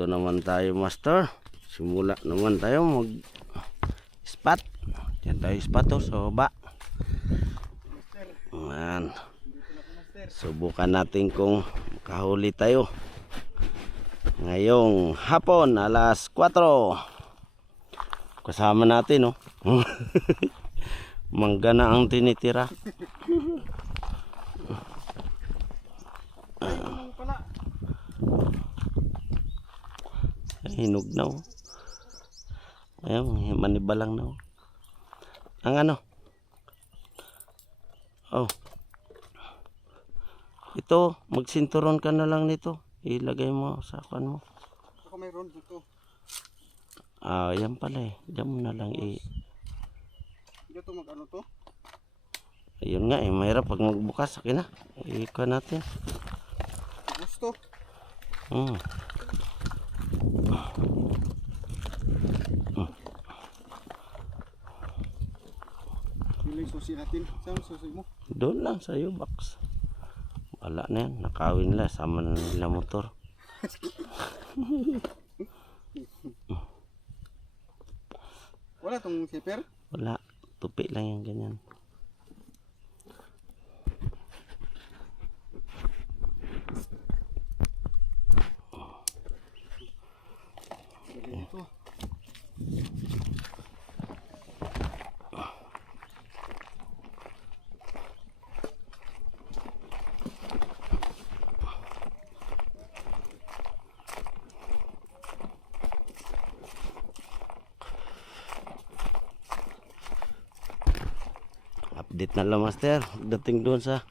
Ito naman tayo, master. Simula naman tayo mag spot. Diyan tayo spot sa baba. Ayan. Subukan natin kung makahuli tayo ngayong hapon alas 4. Kasama natin, mangga na ang tinitira. Hinog na, ayun, manibalang na, ang ano, ito, magsinturon ka na lang nito, ilagay mo sa kan mo. Ako mayroon dito. Yan pala diyan mo na lang Dito mag-ano to? Ayun nga, mahirap pag magbukas. Akin na, ikuha natin. Gusto. Yung susi natin. Saan susi mo? Doon lang sa iyo, box. Wala na yan, nakawin lang. Sama na nila motor. Wala tong zipper? Wala, tupi lang yan ganyan. Ito. Update na lang, master. Dating doon sa